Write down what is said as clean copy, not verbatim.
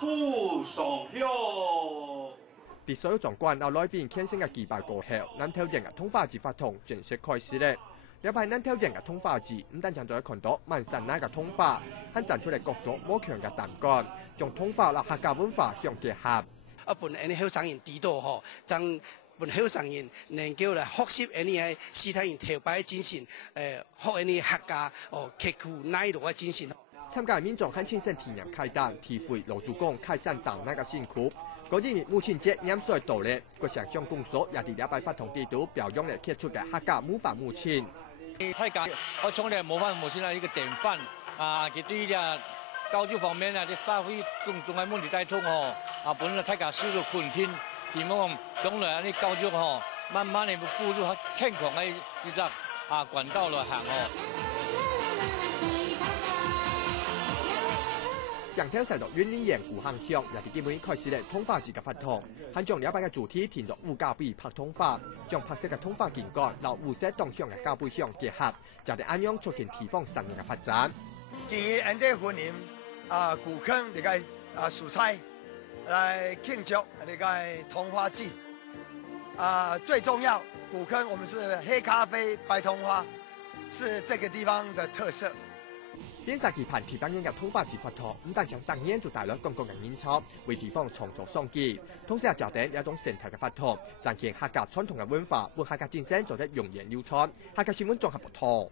出上票。伫所有壮观有来宾牵线嘅祭拜过后，咱挑战嘅通化节活动正式开始咧。了解咱挑战嘅通化节，唔單止就可以看到萬山奶嘅通化，還展出嚟各種魔強嘅蛋糕，將通化同客家文化相結合。本呢後生人知道嗬，將本後生人能夠嚟學習呢個其他人頭擺嘅精神，學呢客家刻苦耐勞嘅精神。參加嘅民眾喺親身體驗開蛋、體會老祖公開山當那個辛苦。嗰啲母親節飲水到咧，個上上公所也喺禮拜發同地圖表揚嚟揭出嘅客家母法母親。太監，我從嚟模範母親嘅一個典範啊！佢對呢教育方面啊，啲社會種喺問題帶通哦，本來太監輸入群天，希望將來啲教育哦，慢慢嚟步入健康嘅呢隻管道來行哦。楊挑細讀園林園古行腔，也係基本開始咧通化節嘅活動，還將了解嘅主題填入烏膠杯拍通化，將拍攝嘅通化景觀同烏色當鄉嘅膠杯鄉結合，就係咁樣促進地方產業嘅發展。建議人哋歡迎古坑呢個蔬菜來慶祝呢個通化節。最重要，古坑我們是黑咖啡白通化，是這個地方的特色。邊曬期盼其他人嘅通化節活動，唔但將當然就帶來公共嘅演出，為地方創造商機，同時也造成一種生態嘅活動，彰顯客家傳統嘅文化，為客家精神做得源遠流長。客家新聞綜合報道。